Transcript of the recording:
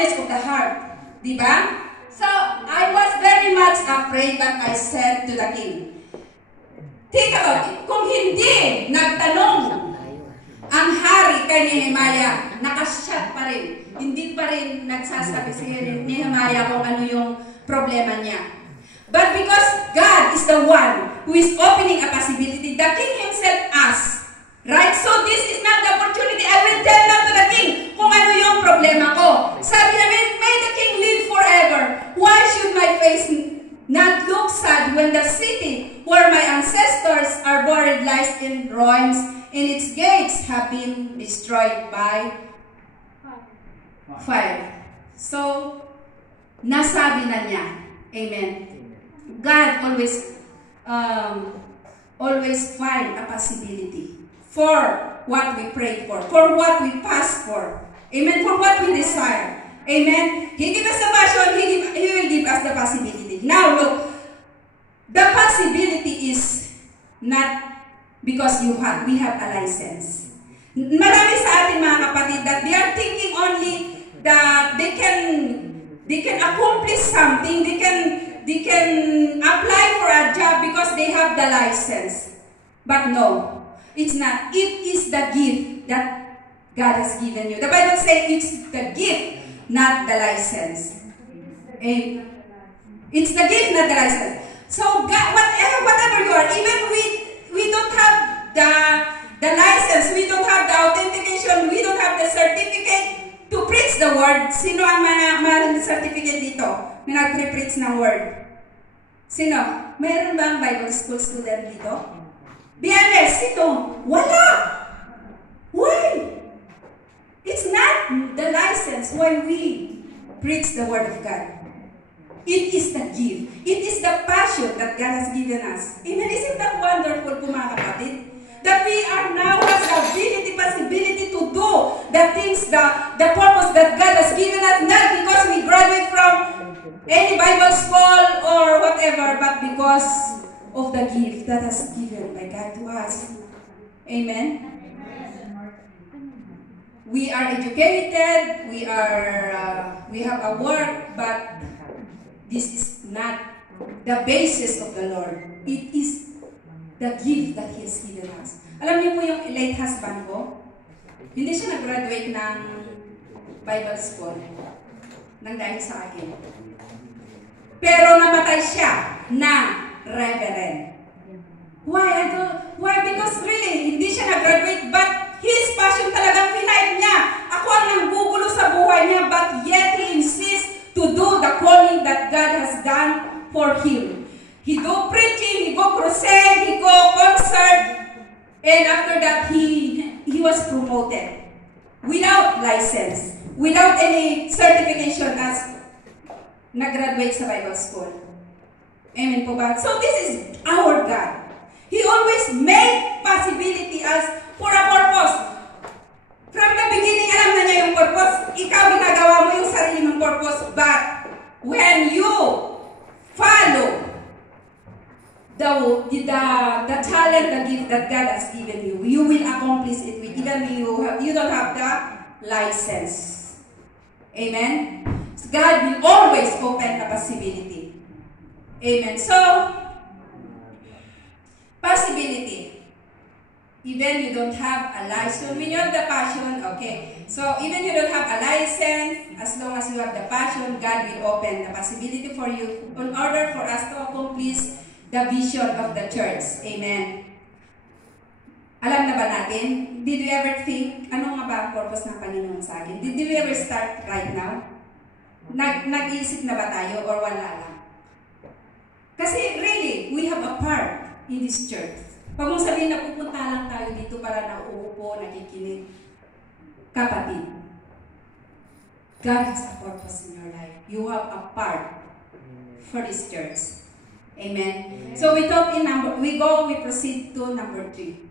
hardness of the heart. Diba? So, I was very much afraid, but I said to the king, think about it. Kung hindi nagtanong ang hari kay Nehemiah, nakasyat pa rin. Hindi pa rin nagsasabi si Nehemiah kung ano yung problema niya. But because God is the one who is opening a possibility, the king himself asked, right? So this is not the opportunity. I will tell now to the king kung ano yung problema ko. Sabi namin, may the king live forever. Why should my face not look sad when the city where my ancestors are buried lies in ruins and its gates have been destroyed by fire? So, nasabi na niya. Amen. God always find a possibility for what we pray for what we pass for. Amen. For what we desire. Amen. He gives us the passion, He will give us the possibility. Now look, the possibility is not because we have a license. Marami sa atin mga kapatid that they are thinking only that they can accomplish something, they can apply for a job because they have the license. But no, it's not. It is the gift that God has given you. The Bible says it's the gift, not the license. It's the gift, not the license. So God, whatever you are, even we don't have the license, we don't have the authentication, we don't have the certificate to preach the word. Sino ang may certificate dito na nag-preach ng word? Sino? Mayroon ba ang Bible school student dito? Be honest, sino? Wala! Why? It's not the license why we preach the word of God. It is the gift. It is the passion that God has given us. Amen. Isn't that wonderful po mga kapatid? That we are now has the possibility to do the things, the purpose that God has given us, not because we graduate from any Bible school or whatever, but because of the gift that has given by God to us. Amen. We are educated, we have a work, but this is not the basis of the Lord. It is the gift that He has given us. Alam niyo po yung late husband ko? Hindi siya nag-graduate ng Bible school nang dahil sa akin. Pero namatay siya ng reverend. Why? Because really, hindi siya nag-graduate, but his passion talagang pinaib niya. Ako ang nanggugulo sa buhay niya, but yet he insists to do the calling that God has done for him. He go preaching, he go crusade, he go concert, and after that, he was promoted without license, without any certification as nag-graduate sa Bible school. Amen po ba? So this is our God. He always make possibility as for a purpose. From the beginning, alam na niya yung purpose. Ikaw ginagawa mo yung sarili mong purpose. But when you follow the talent, the gift that God has given you, you will accomplish it with even you don't have the license. Amen? So God will always open a possibility. Amen. So, possibility. Even you don't have a license, when you have the passion, okay. So, even you don't have a license, as long as you have the passion, God will open the possibility for you in order for us to accomplish the vision of the church. Amen. Alam na ba natin? Did we ever think, ano nga ba ang purpose ng Panginoon sa akin? Did we ever start right now? Nag-iisip na ba tayo or wala lang? Kasi really, we have a part in this church. Pag mong sabihin na pupunta lang tayo dito para nauupo, nakikinig, kapatid, God has a purpose in your life. You have a part for this church. Amen. So we proceed to number 3.